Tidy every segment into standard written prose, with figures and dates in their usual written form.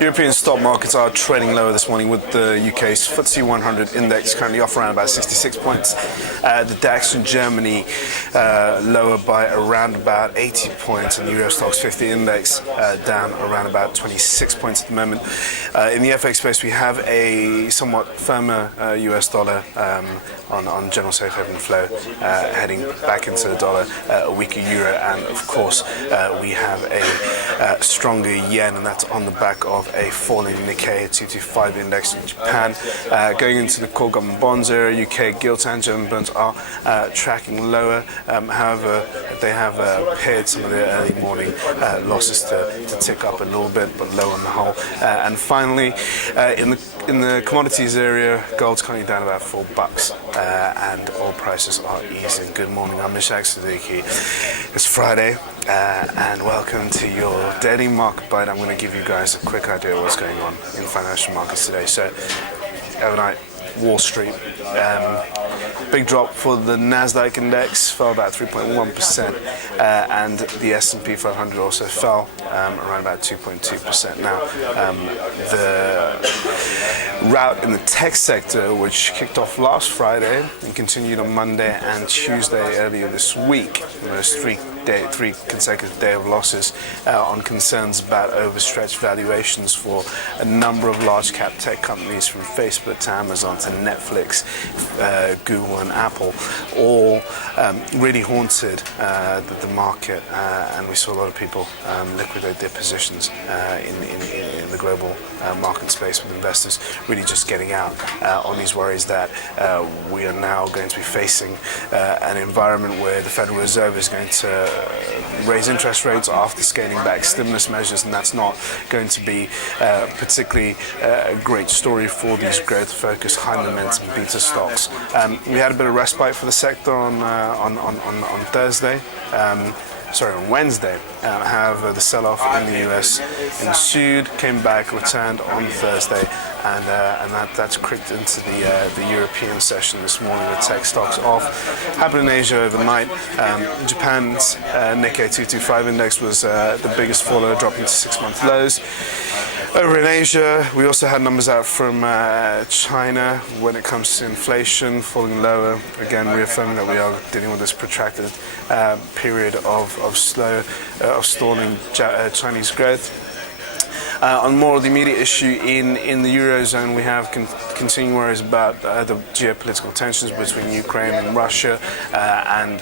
European stock markets are trading lower this morning, with the UK's FTSE 100 index currently off around about 66 points. The DAX in Germany lower by around about 80 points, and the Euro Stoxx 50 index down around about 26 points at the moment. In the FX space, we have a somewhat firmer US dollar on general safe haven flow, heading back into the dollar, a weaker euro, and of course we have a stronger yen, and that's on the back of a falling Nikkei 225 index in Japan. Going into the core government bonds area, UK gilts and German bonds are tracking lower. However, they have paired some of their early morning losses to tick up a little bit, but low on the whole. And finally, in the commodities area, gold's currently down about $4, and oil prices are easing. Good morning, I'm Mishak Siddiqui. It's Friday, and welcome to your daily market bite. I'm going to give you guys a quick idea of what's going on in financial markets today. So, overnight, Wall Street, big drop for the Nasdaq index, fell about 3.1%, and the S&P 500 also fell around about 2.2%. Now, the rout in the tech sector, which kicked off last Friday and continued on Monday and Tuesday earlier this week, those three consecutive days of losses on concerns about overstretched valuations for a number of large cap tech companies, from Facebook to Amazon to Netflix, Google and Apple, all really haunted the market, and we saw a lot of people liquidate their positions in the global market space, with investors really just getting out on these worries that we are now going to be facing an environment where the Federal Reserve is going to raise interest rates after scaling back stimulus measures, and that's not going to be particularly a great story for these growth-focused, high-momentum beta stocks. We had a bit of respite for the sector on Wednesday. However, the sell-off in the US ensued, came back, returned on Thursday, and that's crept into the European session this morning, with tech stocks off. Happened in Asia overnight. Japan's Nikkei 225 index was the biggest faller, dropping to 6-month lows. Over in Asia, we also had numbers out from China when it comes to inflation falling lower, again reaffirming that we are dealing with this protracted period of stalling Chinese growth. On more of the immediate issue in the Eurozone, we have continuing worries about the geopolitical tensions between Ukraine and Russia, and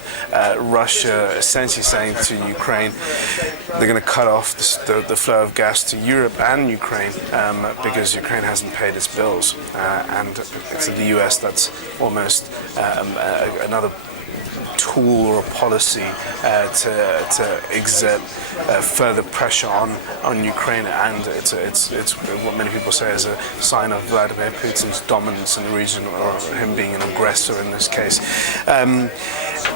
Russia essentially saying to Ukraine they're going to cut off the flow of gas to Europe and Ukraine because Ukraine hasn't paid its bills, and it's the US that's almost another tool or a policy to exert further pressure on Ukraine, and it's what many people say is a sign of Vladimir Putin's dominance in the region, or him being an aggressor in this case.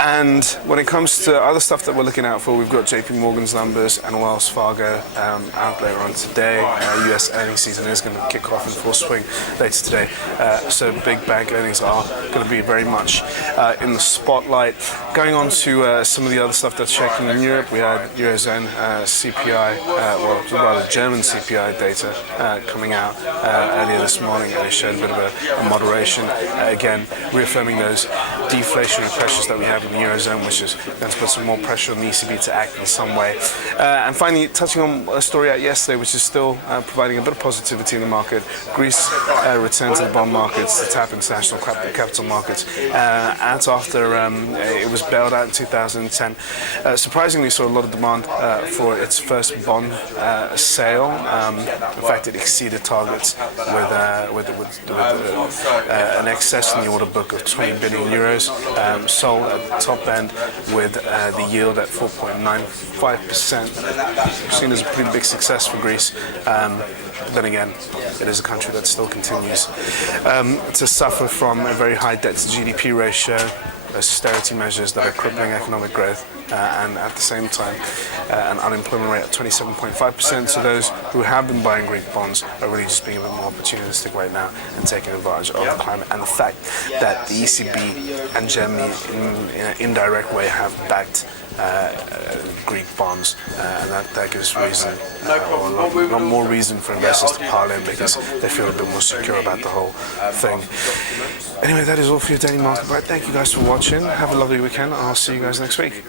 And when it comes to other stuff that we're looking out for, we've got JP Morgan's numbers and Wells Fargo out later on today. US earnings season is going to kick off in full swing later today, so big bank earnings are going to be very much in the spotlight. Going on to some of the other stuff that's shaking in Europe, we had Eurozone CPI, well, rather German CPI data coming out earlier this morning, and it showed a bit of a moderation, again reaffirming those deflationary pressures that we have in the Eurozone, which is going to put some more pressure on the ECB to act in some way. And finally, touching on a story out yesterday, which is still providing a bit of positivity in the market, Greece returned to the bond markets to tap international capital markets, and after it was bailed out in 2010. Surprisingly, saw a lot of demand for its first bond sale. In fact, it exceeded targets with an excess in the order book of 20 billion euros. Sold at the top end with the yield at 4.95%, seen as a pretty big success for Greece. Then again, it is a country that still continues to suffer from a very high debt to GDP ratio, austerity measures that are crippling economic growth, and at the same time an unemployment rate at 27.5%. So those who have been buying Greek bonds are really just being a bit more opportunistic right now and taking advantage of the climate and the fact that the ECB and Germany in an indirect way have backed Greek bonds, and that gives reason, or a lot more reason for investors to pile in because they feel a bit more secure about the whole thing. Anyway, that is all for your daily market. Right, thank you guys for watching. Have a lovely weekend, and I'll see you guys next week.